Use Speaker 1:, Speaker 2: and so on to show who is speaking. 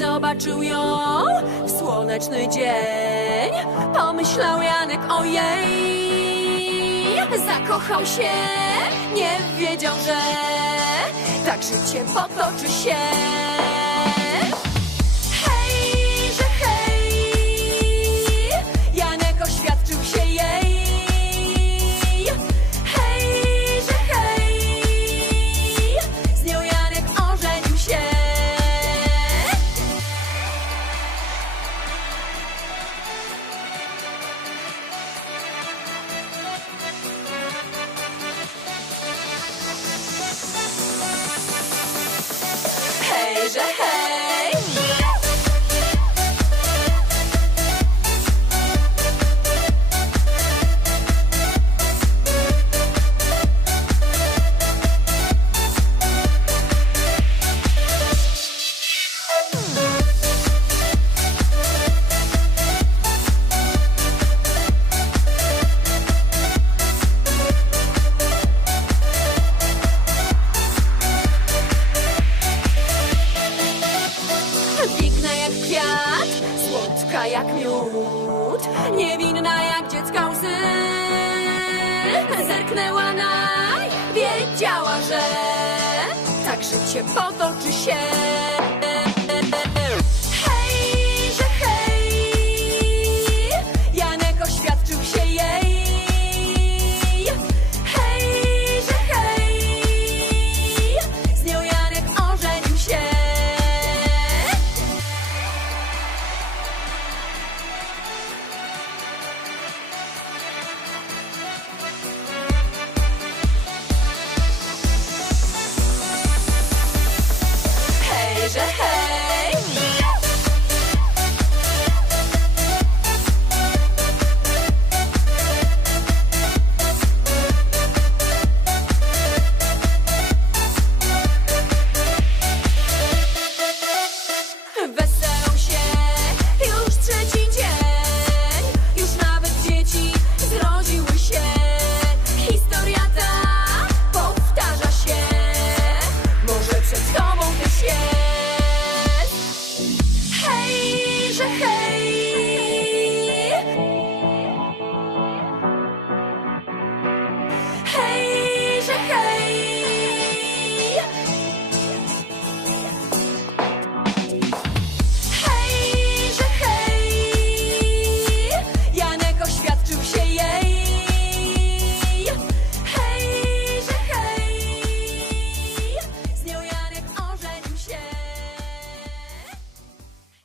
Speaker 1: zobaczył ją w słoneczny dzień, pomyślał Janek o jej. Zakochał się, nie wiedział, że tak życie potoczy się. wish słodka jak miód, niewinna jak dziecka łzy. Zerknęła na, wiedziała, że tak życie potoczy się. yeah.